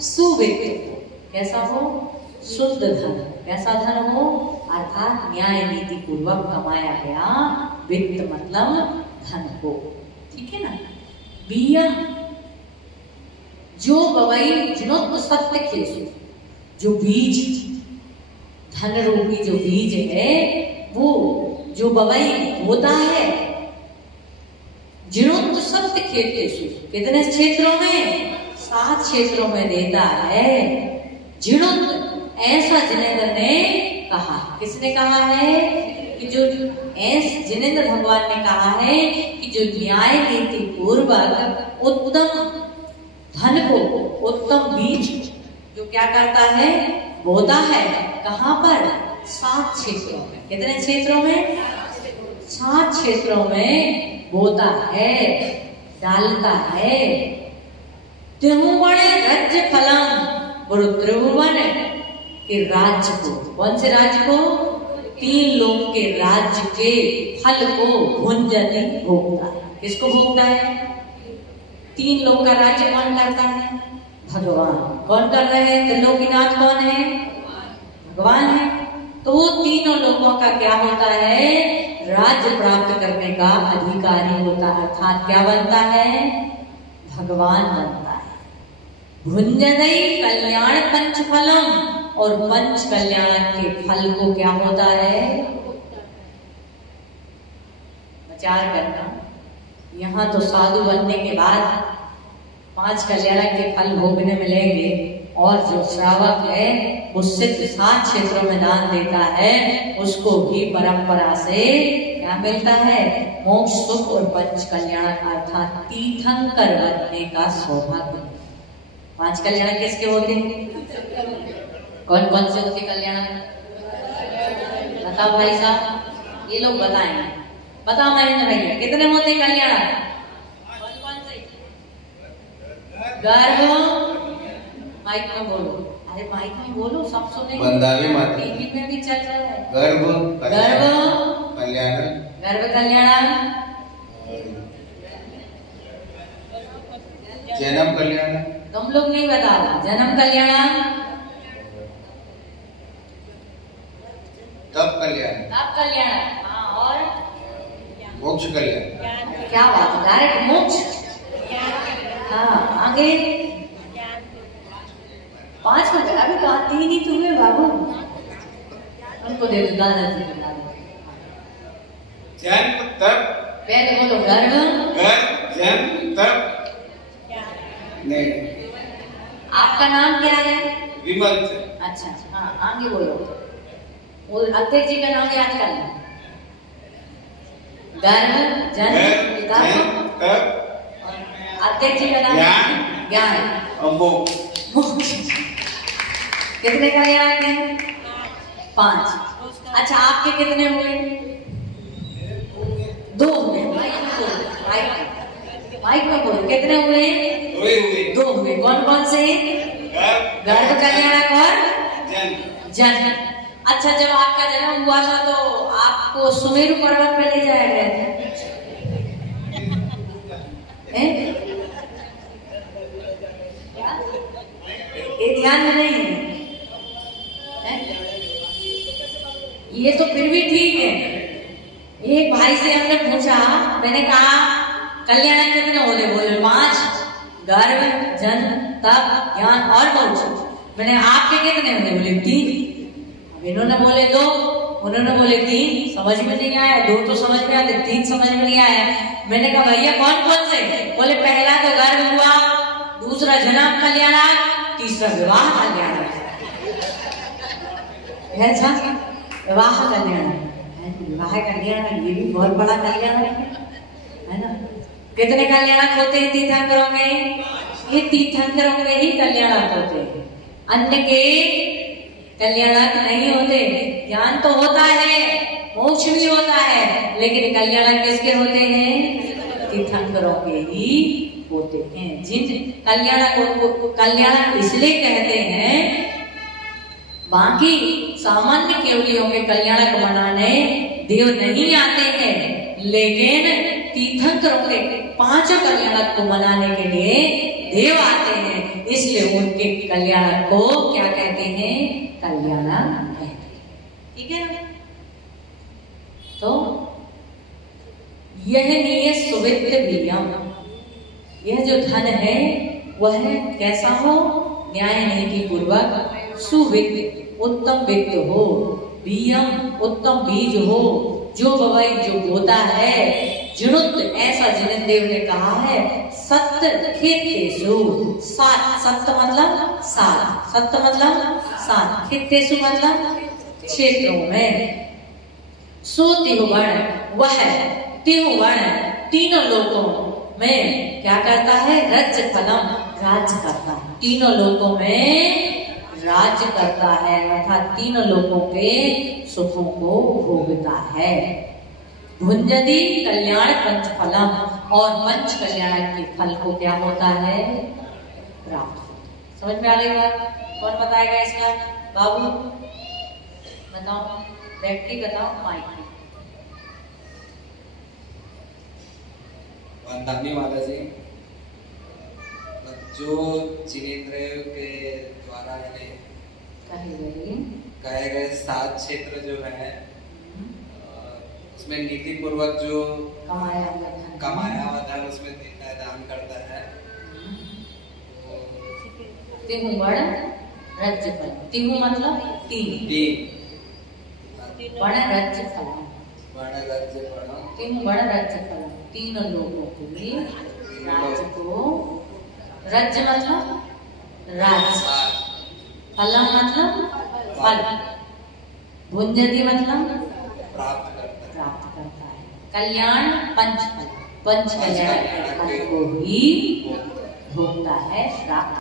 सुवित्त कैसा हो? शुद्ध धन। कैसा धन हो? अर्थात न्याय नीति पूर्वक कमाया गया वित्त, मतलब धन को। ठीक है ना? बीयम जो वै जृत सत्य खेतेषु, जो बीज, धन रूपी जो बीज है, वो जो वै होता है जृत सत्य खेतेषु। कितने क्षेत्रों में? 7 क्षेत्रों में देता है। जृत ऐसा जिनेंद्र ने कहा। किसने कहा है? कि जो जिनेंद्र भगवान ने कहा है कि जो न्याय नीति पूर्वक उत्तम धन को, उत्तम बीज जो क्या करता है? बोता है। कहाँ पर? 7 क्षेत्रों में। कितने क्षेत्रों में? 7 क्षेत्रों में बोता है, डालता है। त्रिभुवन रज फलम, त्रिभुवन के राज्य को, कौन से राज्य को? 3 लोग के राज्य के फल को भुंजति भोगता है। किसको भोगता है? 3 लोग का राज्य कौन करता है? भगवान। कौन कर रहे हैं? त्रिलोकीनाथ कौन है? भगवान है। तो वो तीनों लोगों का क्या होता है? राज्य प्राप्त करने का अधिकारी होता है, अर्थात क्या बनता है? भगवान बनता है। भुंजति कल्याण पंच फलम, और पंच कल्याण के फल को क्या होता है? विचार करना। यहाँ तो साधु बनने के बाद 5 कल्याण के फल भोगने मिलेंगे, और जो श्रावक है वो सिद्ध 7 क्षेत्रों में दान देता है, उसको भी परंपरा से क्या मिलता है? मोक्ष, सुख और पंच कल्याण अर्थात तीर्थंकर बनने का सौभाग्य। 5 कल्याण किसके होते हैं? कौन कौन से होते कल्याण? बताओ भाई साहब, ये लोग बताएंगे। बताओ महेंद्र भैया, कितने होते कल्याण? कौन कौन से? गर्भ, माइक में बोलो, अरे माइक में बोलो, सब सुनेंगे, टीवी में भी चल रहा है। गर्भ कल्याण, गर्भ कल्याण, जन्म कल्याण, तुम लोग नहीं बताओ। जन्म कल्याण, तप कल्याण, तप कल्याण, हाँ, और मोक्ष कल्याण। क्या बात है, डायरेक्ट मोक्ष। हाँ, आगे 5 में अभी तो आती ही नहीं तुम्हें बाबू, उनको दे दो, दादाजी को ला दो। जन्म तप, पहले बोलो गर्भ, जन्म तप। नहीं, आपका नाम क्या है? विमल। अच्छा, हाँ, आगे बोलो। वो अध्यक्ष जी का नाम याद कर लो। गर्भ, जन्म, तप, अध्यक्ष जी का नाम ज्ञान, मोक्ष। कितने कल्याण हैं? 5। अच्छा, आपके कितने हुए? 2 हुए। माइक में बोलो, कितने हुए? 2 हुए। कौन कौन से? गर्भ कल्याण और जन्म। अच्छा, जब आपका जन्म हुआ था तो आपको सुमेरु पर्वत पे ले जाया गया था, ये ध्यान में नहीं है? ये तो फिर भी ठीक है। एक भाई से हमने पूछा, मैंने कहा कल्याण कितने होते? बोले 5, गर्भ, जन्म, तप, ज्ञान और मोक्ष। मैंने आपके कितने होते? बोले 3। अब इन्होंने बोले 2, उन्होंने बोले 3। समझ में नहीं आया। 2 तो समझ में आते, 3 समझ में नहीं आया। मैंने कहा भैया कौन कौन से? बोले पहला तो गर्भ हुआ, दूसरा जन्म कल्याण, तीसरा विवाह कल्याण। ऐसा विवाह कल्याण, विवाह कल्याण ये भी बहुत बड़ा कल्याण है ना। कितने कल्याणक होते हैं तीर्थंकरों में? ये तीर्थंकरों के ही कल्याणक होते हैं, अन्य के कल्याणक नहीं होते। ज्ञान तो होता है, मोक्ष भी होता है, लेकिन कल्याणक किसके होते हैं? तीर्थंकरों के ही होते हैं। जिन कल्याणक को कल्याणक इसलिए कहते हैं, बाकी सामान्य केवलियों के कल्याणक मनाने देव नहीं आते हैं, लेकिन तीर्थंकरों के 5 कल्याणक को मनाने के लिए देव आते हैं। इसलिए उनके कल्याणक को क्या कहते हैं? कल्याणक कहते हैं। ठीक है ना? तो यह नियत सुवित्त वियम, यह जो धन है वह कैसा हो? न्याय नीति पूर्वक सुवित्त, उत्तम वित्त हो, बीयम, उत्तम बीज हो, जो बवाई जो बोता है, जिणुत, ऐसा जिन देव ने कहा है, सत्य खेतेषु, 7, सत्य मतलब 7, सत्य मतलब 7, खेतेषु मतलब क्षेत्रों में, सो तिहुवर्ण, वह तिहुवर्ण तीनों लोकों में क्या करता है? राज्य फलम, राज्य करता है। तीनों लोकों में राज्य करता है, अर्थात तीनों लोगों के सुखों को भोगता है। भुंजति कल्याण पंच फलम, और पंच कल्याण के फल को क्या होता है? प्राप्त। समझ में आ रही बात? कौन बताएगा इसका? बाबू बताओ, व्यक्ति बताओ, माइक में। वंदनीय माता जी, जो जिनेंद्रियों के द्वारा कहे गए 7 क्षेत्र जो है, उसमें नीति पूर्वक जो कमाया हुआ धन उसमें देता है, दान करता है। तिहुवर्ण राज्य फल, तिहु मतलब 3, वर्ण राज्य फल, वर्ण राज्य फल, तिहुवर्ण राज्य फल, तीनों लोगों के राज्य को, राज्य मतलब राज्य, फलम मतलब फल, भुंजति मतलब प्राप्त करता है। कल्याण पंच कल्याण को ही भोगता है, प्राप्त